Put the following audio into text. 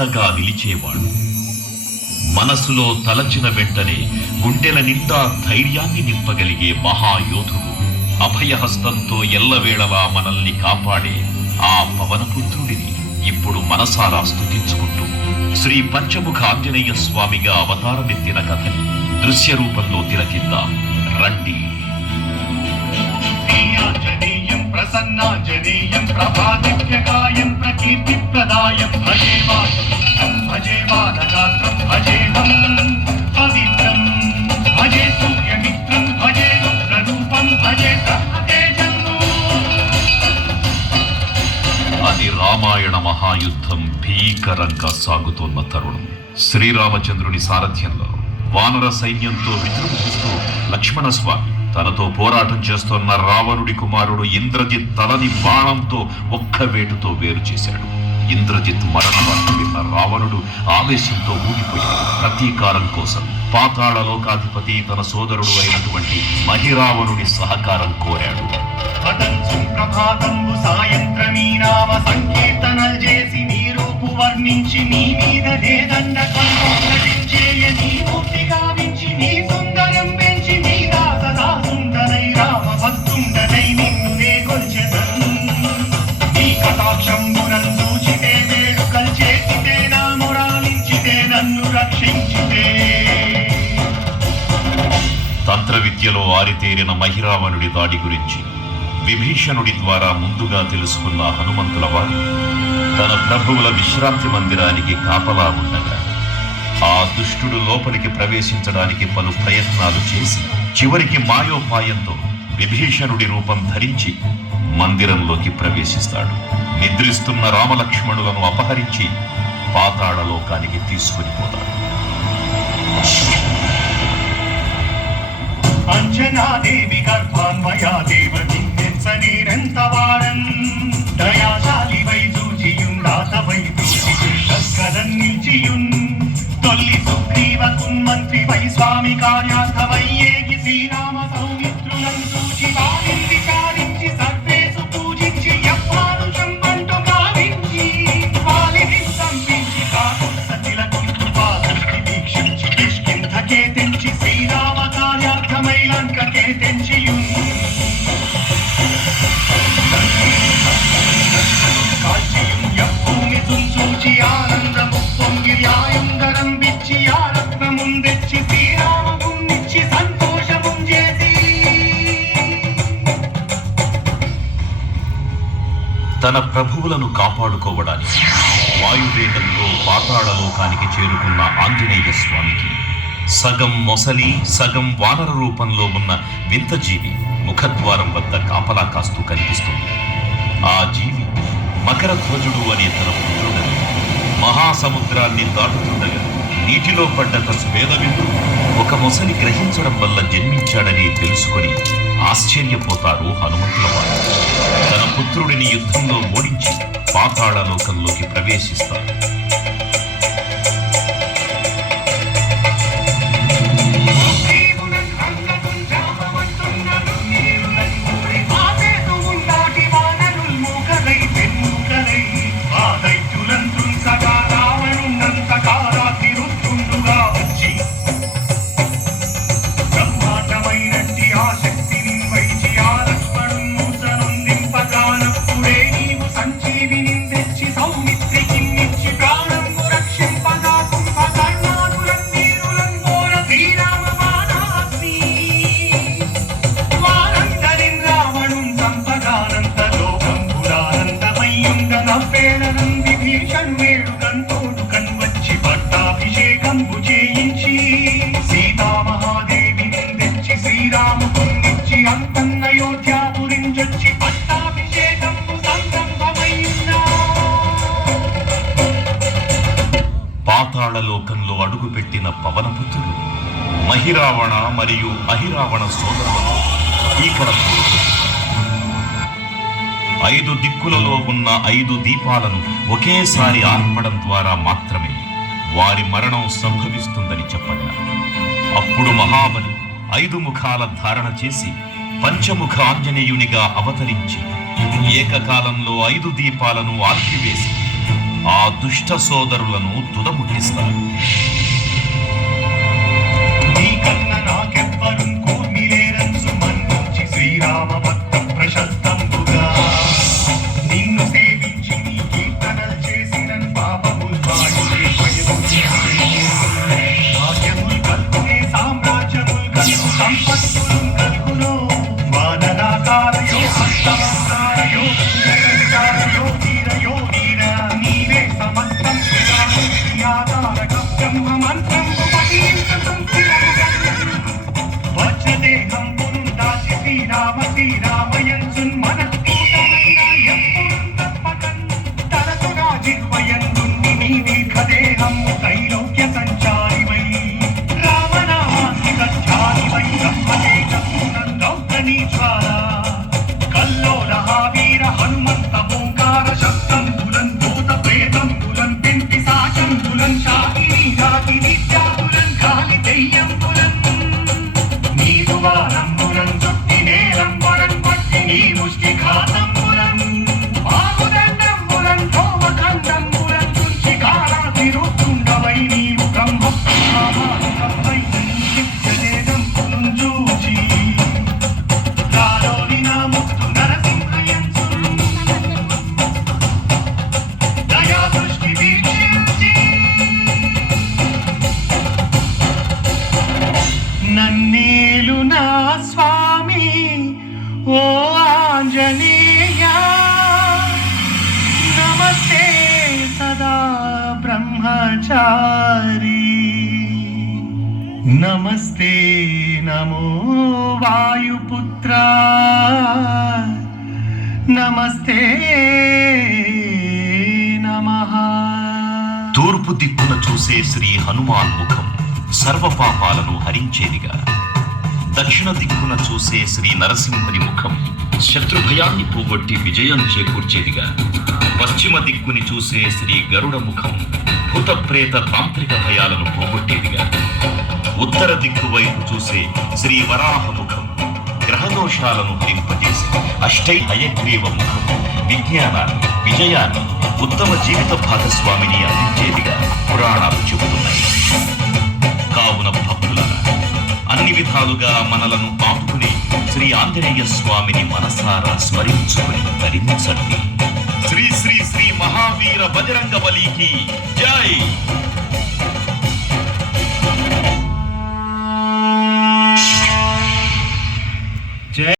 అండగా నిలిచేవాడు. మనసులో తలచిన వెంటనే గుండెల నిండా ధైర్యాన్ని నింపగలిగే మహాయోధుడు, అభయహస్తంతో ఎల్లవేళలా మనల్ని కాపాడే ఆ పవనపుత్రుడిని ఇప్పుడు మనసారా స్తుతించుకుంటూ శ్రీ పంచముఖ ఆంజనేయ స్వామిగా అవతారమెత్తిన కథని దృశ్య రూపంలో తిలకిద్దాం రండి. ఆంజనేయం ప్రసన్నాంజనేయం ప్రభాదివ్యకాయం ప్రకీర్తిప్రదాయం భజేవాసుం భజేవానగాత్రం భజేహం పవిత్రం భజే సూర్యమిత్రం భజే రుద్రరూపం భజే బ్రహ్మతేజన్ను. అది రామాయణ మహాయుద్ధం భీకరంగా సాగుతోన్న తరుణం. శ్రీరామచంద్రుని సారథ్యంలో వానర సైన్యంతో విజృంభిస్తూ లక్ష్మణస్వామి తనతో పోరాటం చేస్తున్న రావణుడి కుమారుడు ఇంద్రజిత్ తలని బాణంతో ఒక్క వేటుతో వేరు చేశాడు. ఇంద్రజిత్ మరణ వార్త విన్న రావణుడు ఆవేశంతో ఊగిపోయాడు. ప్రతీకారం కోసం పాతాళ లోకాధిపతి తన సోదరుడు అయినటువంటి మహిరావణుడి సహకారం కోరాడు. ప్రభాతంబు సాయంత్రమీ నామ సంకీర్తనలు చేసి నీ రూపు వర్ణించి నీ మీద లేదండ నటించేయ నీ మూర్తి గావించి నీ సుందరం పెంచి నీ దాసదాసుండనై రామ భక్తుండనై నిన్ను నే కొల్చెదను. నీ కటాక్షంబునం చూచితే వేడుకలు చేసితే నా మురాలించితే నన్ను రక్షించితే. తంత్ర విద్యలో ఆరితేరిన మహిరావణుడి దాడి గురించి విభీషణుడి ద్వారా ముందుగా తెలుసుకున్న హనుమంతుల వారు తన ప్రభువుల విశ్రాంతి మందిరానికి కాపలా ఉండగా ఆ దుష్టుడు లోపలికి ప్రవేశించడానికి పలు ప్రయత్నాలు చేసి చివరికి మాయోపాయంతో విభీషణుడి రూపం ధరించి మందిరంలోకి ప్రవేశిస్తాడు. నిద్రిస్తున్న రామలక్ష్మణులను అపహరించి పాతాళ లోకానికి తీసుకుని పోతాడు. అంజనాదేవి గర్భాన్వయా దేవతి నేనెంత వాడన్ దయాశాలి వై చూచియుండాత వై చూచికదన్ నిల్చియున్ తొల్లి సుగ్రీవకున్ మంత్రి వై స్వామి కార్యార్థమై ఏగి శ్రీరామ సౌమిత్రులం చూచి వారిని విచారించి సర్వేసు పూజించి యవ్వానుషం అంటూ భావించి వాలిని సంపించి కాకు సతిలకు కృపాదృష్టి వీక్షించి కిష్కింధకే తెంచి శ్రీరామ కార్యార్థమై లంకకే తెంచియున్. తన ప్రభువులను కాపాడుకోవడానికి వాయువేగంతో పాతాళ లోకానికి చేరుకున్న ఆంజనేయ స్వామికి సగం మొసలి సగం వానర రూపంలో ఉన్న వింత జీవి ముఖద్వారం వద్ద కాపలా కాస్తూ కనిపిస్తుంది. ఆ జీవి మకర ధ్వజుడు అనే తన పుత్రుడని మహాసముద్రాన్ని దాటుతుండగా నీటిలో పడ్డ స్వేదవిందు ఒక మొసలి గ్రహించడం వల్ల జన్మించాడని తెలుసుకొని ఆశ్చర్యపోతారు హనుమంతుల వారు. తన పుత్రుడిని యుద్ధంలో ఓడించి పాతాళ లోకంలోకి ప్రవేశిస్తారు. పాతాళలోకంలో అడుగుపెట్టిన పవనపుత్రుడు మహిరావణ మరియు అహిరావణ సోదరులతో భీకరపూర్వక 5 దిక్కులలో ఉన్న 5 దీపాలను ఒకేసారి ఆర్పడం ద్వారా మాత్రమే వారి మరణం సంభవిస్తుందని చెప్పగా అప్పుడు మహాబలి 5 ముఖాల ధారణ చేసి పంచముఖ ఆంజనేయునిగా అవతరించి ఏకకాలంలో 5 దీపాలను ఆర్పివేసి ఆ దుష్ట సోదరులను తుదముట్టిస్తారు. నీకన్న నాకెవ్వరు కూర్మిలేరంచు మన్నుంచి శ్రీరామ భక్త ప్రశస్తంబుగా నిన్ను సేవించి నీ కీర్తనలు చేసిన పాపముల్ వాడినే భాగ్యముల్ కల్పునే సామ్రాజ్యముల్ కల్పు సంపత్తులు కల్పులో వానరాకారయో హస్తమంతారయో నిరంకారయో వీరయో వీర నీవే సమస్తం ఆధారక బ్రహ్మ మంత్రంబు పఠించు వజ్రదేహం పురుందాచి శ్రీరామ శ్రీరామయంచున్ మనఃపూతమైన ఎప్పుడు తప్పకన్ తలసుగా జిహ్వయందున్ని నీ దీర్ఘదేహము త్రైలోక్య సంచారివై రామనామాన్ని సత్యానివై బ్రహ్మతేజమునందౌతనీ జ్వాల కల్లోల వీర హనుమంత ఓంకార శబ్దంబులన్ భూత ప్రేతంబులన్ పింటి సాచంబులన్ శాకిని జాతి నిత్యాబులన్ కాలి దెయ్యంబులన్ నీదు వారంబులన్ చుట్టి నేలంబులన్ పట్టి నీ ముష్టి ఘాతంబులన్ బాహుదండంబులన్ ధోమఖండంబులన్ చుంచి కాలాతిరుతుండవై నీవు బ్రహ్మ ప్రామాణికపై నిత్యదేదంబులను చూచి రాలోని నా ముక్తు నరసింహయంచు దయా దృష్టి వీక్షించి నన్నేలు నా స్వామి ఓ ఆంజనేయ నమస్తే సదా బ్రహ్మచారి నమస్తే నమో వాయుపుత్ర నమస్తే నమః. తూర్పు దిక్కున చూసే శ్రీ హనుమాన్ ముఖం సర్వ పాపాలను హరించేదిగా, దక్షిణ దిక్కున చూసే శ్రీ నరసింహుని ముఖం శత్రుభయాన్ని పోగొట్టి విజయం చేకూర్చేదిగా, పశ్చిమ దిక్కుని చూసే శ్రీ గరుడ ముఖం భూత ప్రేత తాంత్రిక భయాలను పోగొట్టేదిగా, ఉత్తర దిక్కు వైపు చూసే శ్రీ వరాహ ముఖం గ్రహదోషాలను హరింపజేసి, అష్టై హయగ్రీవ ముఖం విజ్ఞానాన్ని విజయాన్ని ఉత్తమ జీవిత భాగస్వామిని అందించేదిగా పురాణాలు చెబుతున్నాయి. కావున భక్తులారా, అన్ని విధాలుగా మనలను ఆపుకునే శ్రీ ఆంజనేయ స్వామిని మనసారా స్మరించుకుని ధరించండి. శ్రీ శ్రీ శ్రీ మహావీర బజరంగ బలికి జై.